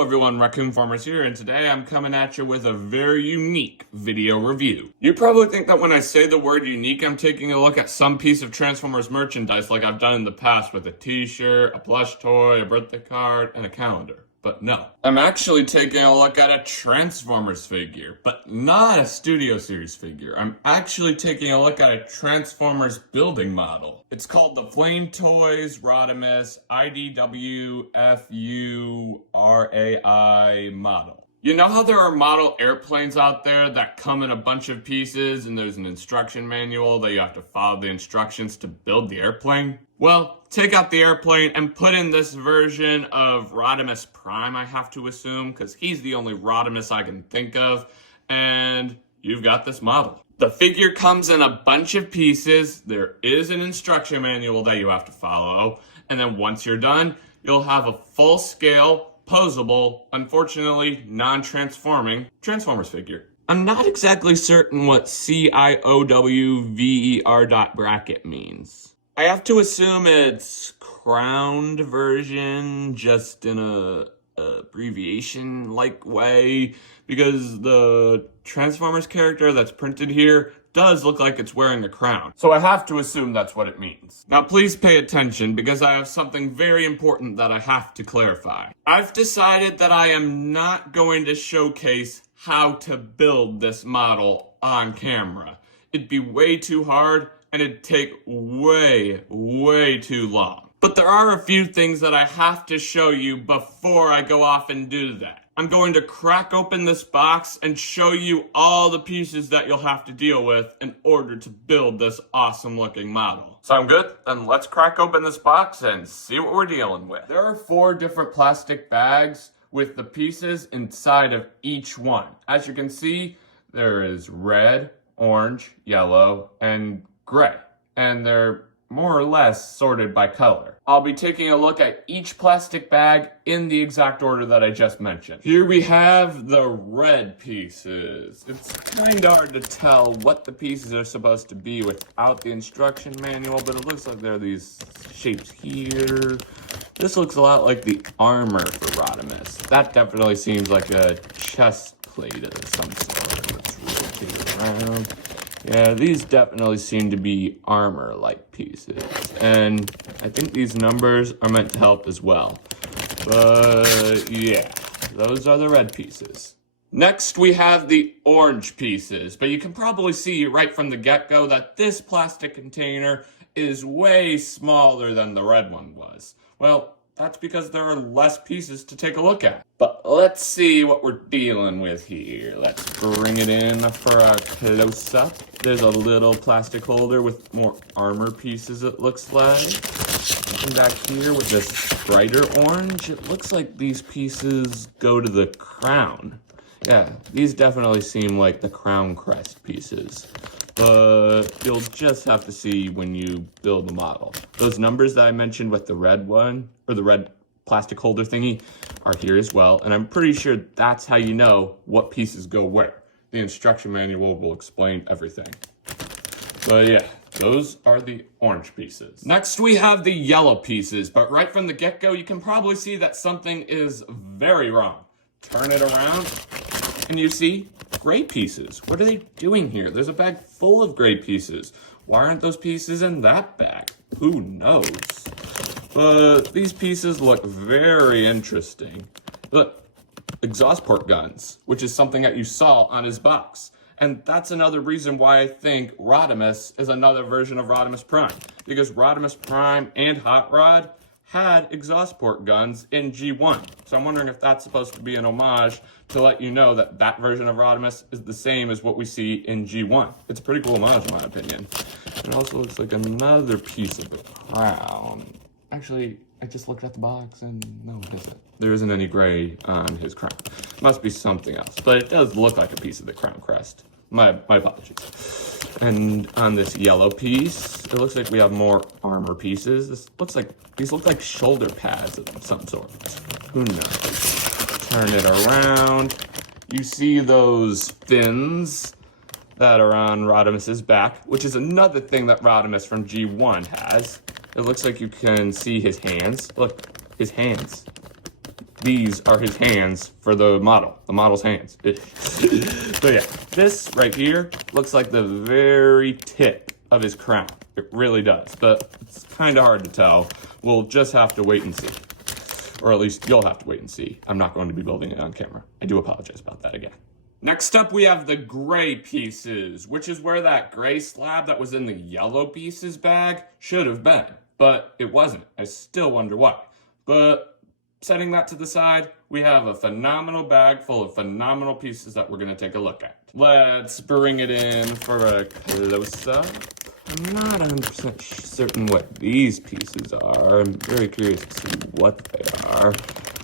Hello everyone, Raccoon-Formers here, and today I'm coming at you with a very unique video review. You probably think that when I say the word unique, I'm taking a look at some piece of Transformers merchandise like I've done in the past with a t-shirt, a plush toy, a birthday card, and a calendar. But no. I'm actually taking a look at a Transformers figure, but not a Studio Series figure. I'm actually taking a look at a Transformers building model. It's called the Toys Rodimus IDW Furai model. You know how there are model airplanes out there that come in a bunch of pieces and there's an instruction manual that you have to follow the instructions to build the airplane? Well, take out the airplane and put in this version of Rodimus Prime, I have to assume, because he's the only Rodimus I can think of, and you've got this model. The figure comes in a bunch of pieces, there is an instruction manual that you have to follow, and then once you're done, you'll have a full-scale, posable, unfortunately non-transforming Transformers figure. I'm not exactly certain what CIOWVER bracket means. I have to assume it's crowned version, just in a abbreviation-like way, because the Transformers character that's printed here does look like it's wearing a crown. So I have to assume that's what it means. Now please pay attention, because I have something very important that I have to clarify. I've decided that I am not going to showcase how to build this model on camera. It'd be way too hard, and it'd take way too long. But there are a few things that I have to show you before I go off and do that. I'm going to crack open this box and show you all the pieces that you'll have to deal with in order to build this awesome looking model. Sound good? Then let's crack open this box and see what we're dealing with. There are 4 different plastic bags with the pieces inside of each one. As you can see, there is red, orange, yellow, and gray, and they're more or less sorted by color. I'll be taking a look at each plastic bag in the exact order that I just mentioned. Here we have the red pieces. It's kind of hard to tell what the pieces are supposed to be without the instruction manual, but it looks like there are these shapes here. This looks a lot like the armor for Rodimus. That definitely seems like a chest plate of some sort. Let's rotate it around. Yeah, these definitely seem to be armor-like pieces, and I think these numbers are meant to help as well. But yeah, those are the red pieces. Next, we have the orange pieces, but you can probably see right from the get-go that this plastic container is way smaller than the red one was. Well, that's because there are less pieces to take a look at. But let's see what we're dealing with here. Let's bring it in for a close-up. There's a little plastic holder with more armor pieces, it looks like. And back here with this brighter orange, it looks like these pieces go to the crown. Yeah, these definitely seem like the crown crest pieces. But you'll just have to see when you build the model. Those numbers that I mentioned with the red one, or the red plastic holder thingy, are here as well. And I'm pretty sure that's how you know what pieces go where. The instruction manual will explain everything. But yeah, those are the orange pieces. Next we have the yellow pieces, but right from the get-go you can probably see that something is very wrong. Turn it around, and you see gray pieces. What are they doing here? There's a bag full of gray pieces. Why aren't those pieces in that bag? Who knows? But these pieces look very interesting. Look, exhaust port guns, which is something that you saw on his box. And that's another reason why I think Rodimus is another version of Rodimus Prime. Because Rodimus Prime and Hot Rod had exhaust port guns in G1. So I'm wondering if that's supposed to be an homage to let you know that that version of Rodimus is the same as what we see in G1. It's a pretty cool homage in my opinion. It also looks like another piece of the crown. Actually, I just looked at the box and no, it isn't. There isn't any gray on his crown. Must be something else, but it does look like a piece of the crown crest. My apologies. And on this yellow piece, it looks like we have more armor pieces. These look like shoulder pads of some sort. Who knows? Turn it around. You see those fins that are on Rodimus's back, which is another thing that Rodimus from G1 has. It looks like you can see his hands. Look, his hands. these are his hands for the model's hands. So yeah, this right here looks like the very tip of his crown. It really does, but it's kind of hard to tell. We'll just have to wait and see. Or at least you'll have to wait and see. I'm not going to be building it on camera. I do apologize about that again. Next up, we have the gray pieces, which is where that gray slab that was in the yellow pieces bag should have been, but it wasn't. I still wonder why. But setting that to the side, we have a phenomenal bag full of phenomenal pieces that we're going to take a look at. Let's bring it in for a close-up. I'm not 100% certain what these pieces are. I'm very curious to see what they are.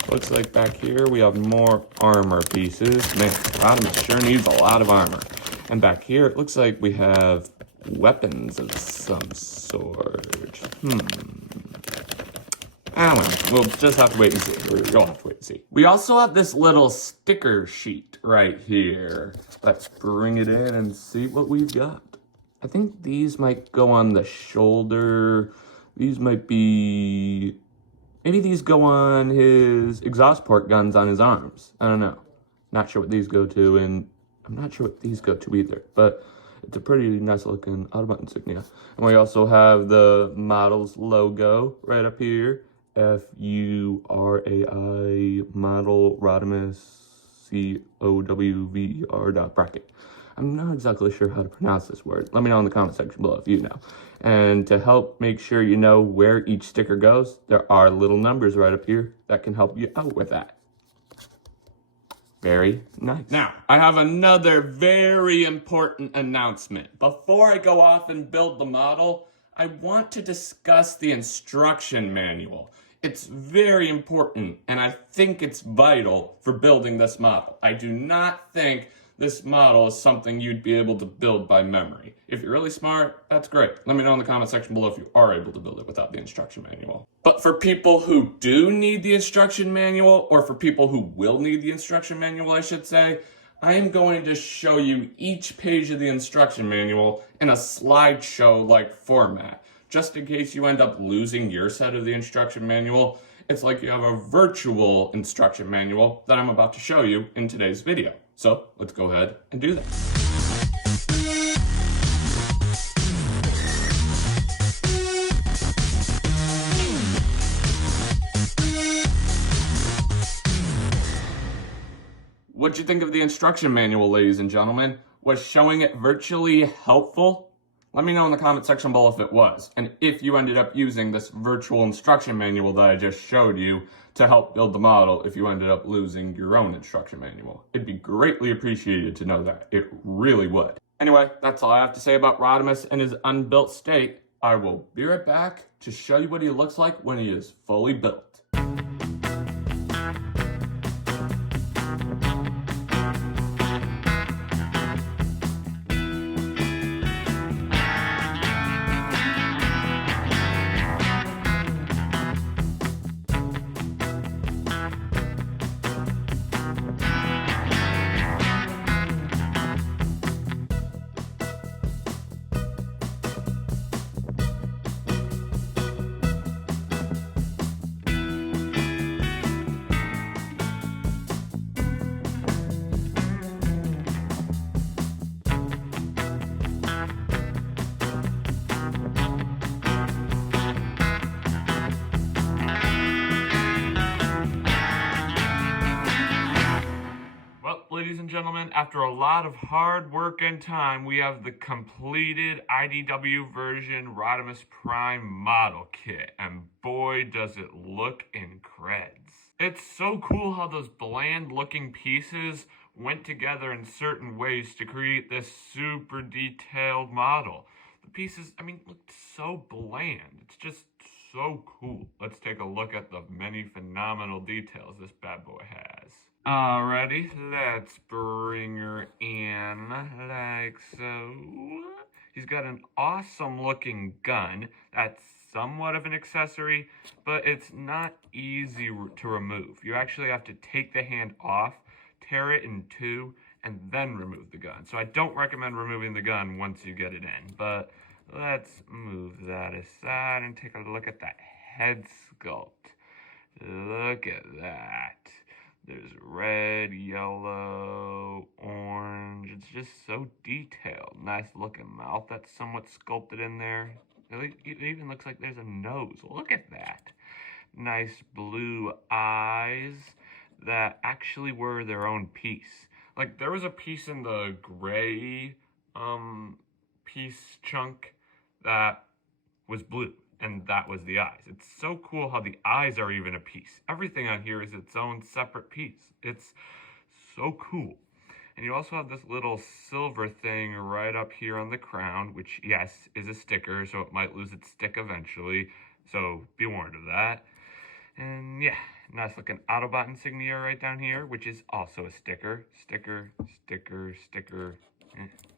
Looks like back here we have more armor pieces. Man, Rodimus sure needs a lot of armor. And back here it looks like we have weapons of some sort. I don't know. We'll just have to wait and see. You'll have to wait and see. We also have this little sticker sheet right here. Let's bring it in and see what we've got. I think these might go on the shoulder. These might be... Maybe these go on his exhaust port guns on his arms. I don't know. Not sure what these go to, and I'm not sure what these go to either. But it's a pretty nice looking Autobot insignia. And we also have the model's logo right up here. F-U-R-A-I model Rodimus COWVER.bracket. I'm not exactly sure how to pronounce this word. Let me know in the comment section below if you know. And to help make sure you know where each sticker goes, there are little numbers right up here that can help you out with that. Very nice. Now, I have another very important announcement. Before I go off and build the model, I want to discuss the instruction manual. It's very important, and I think it's vital for building this model. I do not think this model is something you'd be able to build by memory. If you're really smart, that's great. Let me know in the comment section below if you are able to build it without the instruction manual. But for people who do need the instruction manual, or for people who will need the instruction manual, I should say, I am going to show you each page of the instruction manual in a slideshow-like format. Just in case you end up losing your set of the instruction manual, it's like you have a virtual instruction manual that I'm about to show you in today's video. So let's go ahead and do that. What'd you think of the instruction manual, ladies and gentlemen? Was showing it virtually helpful? Let me know in the comment section below if it was, and if you ended up using this virtual instruction manual that I just showed you to help build the model if you ended up losing your own instruction manual. It'd be greatly appreciated to know that. It really would. Anyway, that's all I have to say about Rodimus and his unbuilt state. I will be right back to show you what he looks like when he is fully built. Ladies and gentlemen, after a lot of hard work and time, we have the completed IDW version Rodimus Prime model kit, and boy does it look in creds. It's so cool how those bland looking pieces went together in certain ways to create this super detailed model. The pieces, looked so bland. It's just so cool. Let's take a look at the many phenomenal details this bad boy has. Alrighty, let's bring her in like so. He's got an awesome looking gun that's somewhat of an accessory, but it's not easy to remove. You actually have to take the hand off, tear it in two, and then remove the gun. So I don't recommend removing the gun once you get it in, but let's move that aside and take a look at that head sculpt. Look at that. There's red, yellow, orange. It's just so detailed. Nice looking mouth that's somewhat sculpted in there. It even looks like there's a nose. Look at that. Nice blue eyes that actually were their own piece. Like there was a piece in the gray piece chunk that was blue, and that was the eyes. It's so cool how the eyes are even a piece. Everything on here is its own separate piece. It's so cool. And you also have this little silver thing right up here on the crown, which, yes, is a sticker, so it might lose its stick eventually. So be warned of that. And yeah, nice looking Autobot insignia right down here, which is also a sticker. Sticker, sticker, sticker.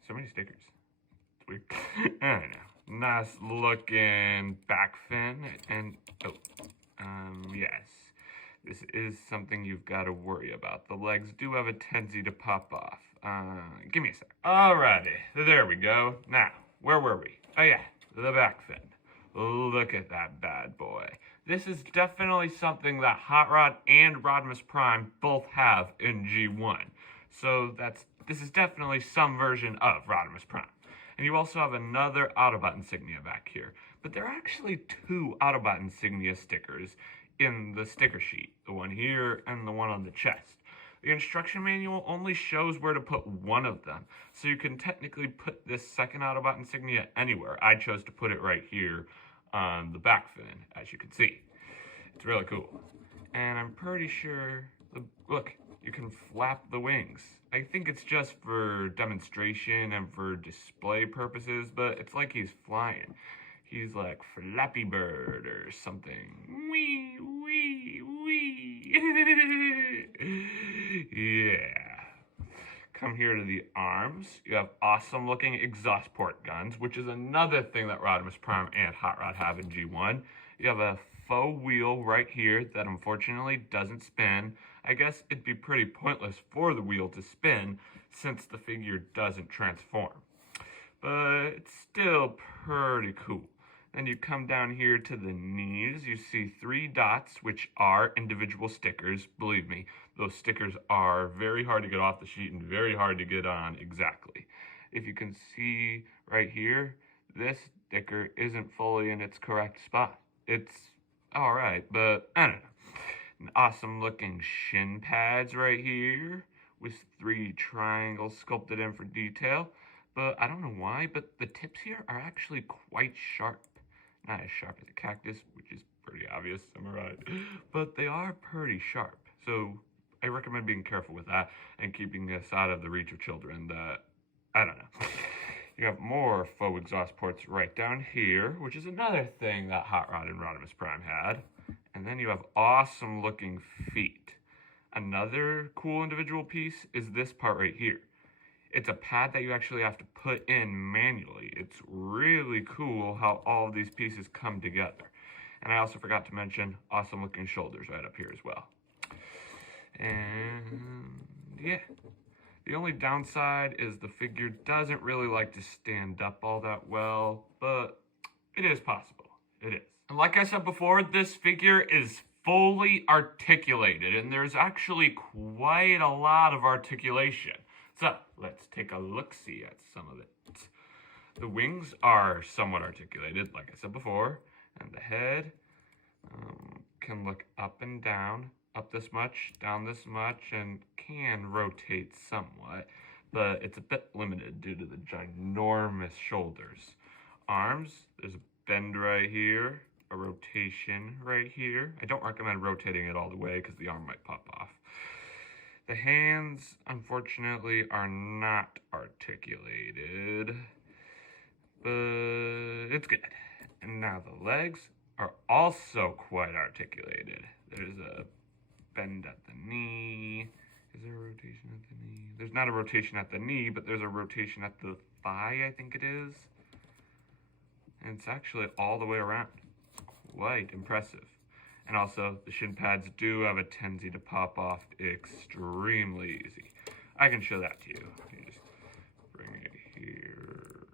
So many stickers. It's weird. I don't know. Nice looking back fin. And, yes. This is something you've got to worry about. The legs do have a tendency to pop off. Give me a sec. Alrighty, there we go. Now, where were we? Oh yeah, the back fin. Look at that bad boy. This is definitely something that Hot Rod and Rodimus Prime both have in G1. So this is definitely some version of Rodimus Prime. And you also have another Autobot insignia back here. But there are actually two Autobot insignia stickers in the sticker sheet. The one here and the one on the chest. The instruction manual only shows where to put one of them. So you can technically put this second Autobot insignia anywhere. I chose to put it right here on the back fin, as you can see. It's really cool. And I'm pretty sure, look, you can flap the wings. I think it's just for demonstration and for display purposes, but it's like he's flying. He's like Flappy Bird or something. Wee, wee, wee. Yeah. Come here to the arms. You have awesome looking exhaust port guns, which is another thing that Rodimus Prime and Hot Rod have in G1. You have a faux wheel right here that unfortunately doesn't spin. I guess it'd be pretty pointless for the wheel to spin since the figure doesn't transform. But it's still pretty cool. Then you come down here to the knees. You see 3 dots, which are individual stickers. Believe me, those stickers are very hard to get off the sheet and very hard to get on exactly. If you can see right here, this sticker isn't fully in its correct spot. It's alright, but I don't know. Awesome looking shin pads right here with 3 triangles sculpted in for detail. But I don't know why, but the tips here are actually quite sharp. Not as sharp as a cactus, which is pretty obvious, am I right? But they are pretty sharp. So I recommend being careful with that and keeping this out of the reach of children that, I don't know. You have more faux exhaust ports right down here, which is another thing that Hot Rod and Rodimus Prime had. And then you have awesome looking feet. Another cool individual piece is this part right here. It's a pad that you actually have to put in manually. It's really cool how all of these pieces come together. And I also forgot to mention awesome looking shoulders right up here as well. And yeah, the only downside is the figure doesn't really like to stand up all that well, but it is possible. It is. And like I said before, this figure is fully articulated, and there's actually quite a lot of articulation. So, let's take a look-see at some of it. The wings are somewhat articulated, like I said before, and the head can look up and down, up this much, down this much, and can rotate somewhat, but it's a bit limited due to the ginormous shoulders. Arms, there's a bend right here, a rotation right here. I don't recommend rotating it all the way because the arm might pop off. The hands, unfortunately, are not articulated, but it's good. And now the legs are also quite articulated. There's a bend at the knee. Is there a rotation at the knee? There's not a rotation at the knee, but there's a rotation at the thigh, I think it is. And it's actually all the way around. Quite impressive. And also, the shin pads do have a tendency to pop off extremely easy. I can show that to you. You just bring it here.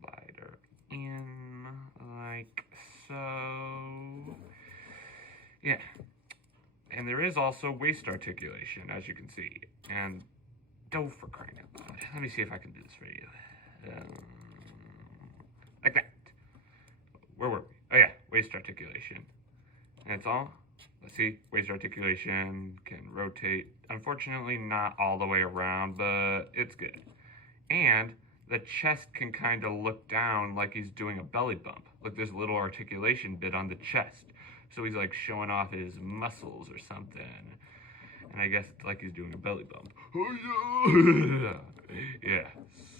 Slide her in like so. Yeah. And there is also waist articulation, as you can see. And, oh, for crying out loud. Let me see if I can do this for you. Like that. Where were we? Oh yeah, waist articulation. And it's all, let's see, waist articulation can rotate. Unfortunately, not all the way around, but it's good. And the chest can kind of look down like he's doing a belly bump. Like there's a little articulation bit on the chest. So he's like showing off his muscles or something. And I guess it's like he's doing a belly bump. Yeah,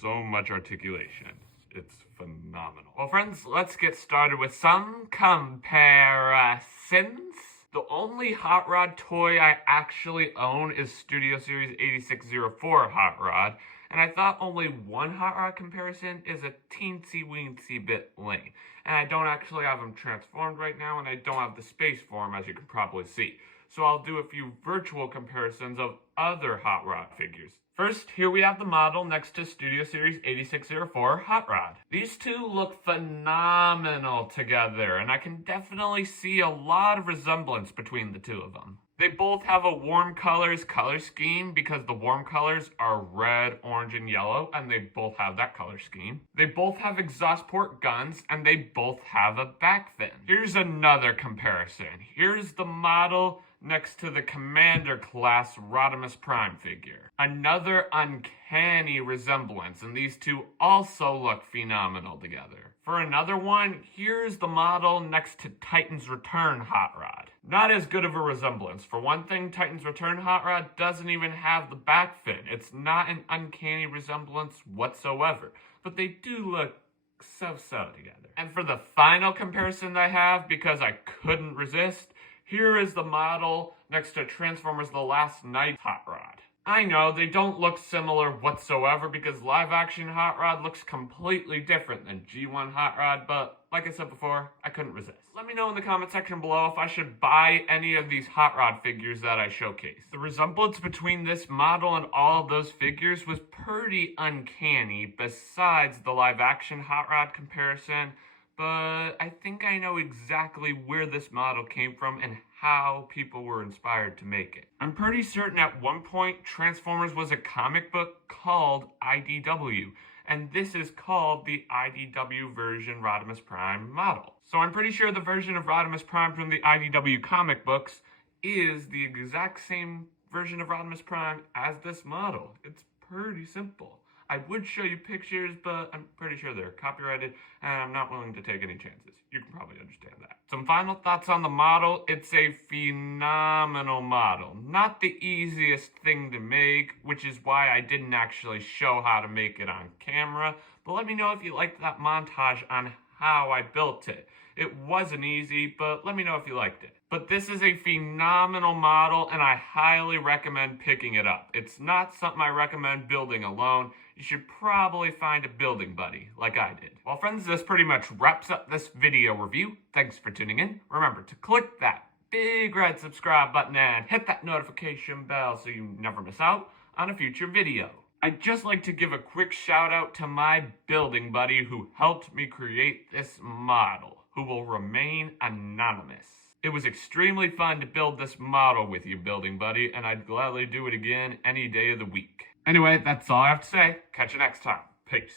so much articulation. It's phenomenal. Well, friends, let's get started with some comparisons. The only hot rod toy I actually own is Studio Series 8604 hot rod, and I thought only one hot rod comparison is a teensy-weensy bit lame. And I don't actually have them transformed right now, and I don't have the space for them, as you can probably see. So I'll do a few virtual comparisons of other hot rod figures. First, here we have the model next to Studio Series 8604 Hot Rod. These two look phenomenal together, and I can definitely see a lot of resemblance between the two of them. They both have a warm colors color scheme because the warm colors are red, orange, and yellow, and they both have that color scheme. They both have exhaust port guns, and they both have a back fin. Here's another comparison. Here's the model next to the Commander class Rodimus Prime figure. Another uncanny resemblance, and these two also look phenomenal together. For another one, here's the model next to Titan's Return Hot Rod. Not as good of a resemblance. For one thing, Titan's Return Hot Rod doesn't even have the back fin. It's not an uncanny resemblance whatsoever, but they do look so-so together. And for the final comparison I have, because I couldn't resist, here is the model next to Transformers The Last Knight Hot Rod. I know, they don't look similar whatsoever because live-action Hot Rod looks completely different than G1 Hot Rod, but like I said before, I couldn't resist. Let me know in the comment section below if I should buy any of these Hot Rod figures that I showcased. The resemblance between this model and all of those figures was pretty uncanny, besides the live-action Hot Rod comparison, but I think I know exactly where this model came from and how people were inspired to make it. I'm pretty certain at one point Transformers was a comic book called IDW, and this is called the IDW version Rodimus Prime model. So I'm pretty sure the version of Rodimus Prime from the IDW comic books is the exact same version of Rodimus Prime as this model. It's pretty simple. I would show you pictures, but I'm pretty sure they're copyrighted, and I'm not willing to take any chances. You can probably understand that. Some final thoughts on the model. It's a phenomenal model. Not the easiest thing to make, which is why I didn't actually show how to make it on camera, but let me know if you liked that montage on how I built it. It wasn't easy, but let me know if you liked it. But this is a phenomenal model, and I highly recommend picking it up. It's not something I recommend building alone. You should probably find a building buddy, like I did. Well, friends, this pretty much wraps up this video review. Thanks for tuning in. Remember to click that big red subscribe button and hit that notification bell so you never miss out on a future video. I'd just like to give a quick shout out to my building buddy who helped me create this model, who will remain anonymous. It was extremely fun to build this model with you, building buddy, and I'd gladly do it again any day of the week. Anyway, that's all I have to say. Catch you next time. Peace.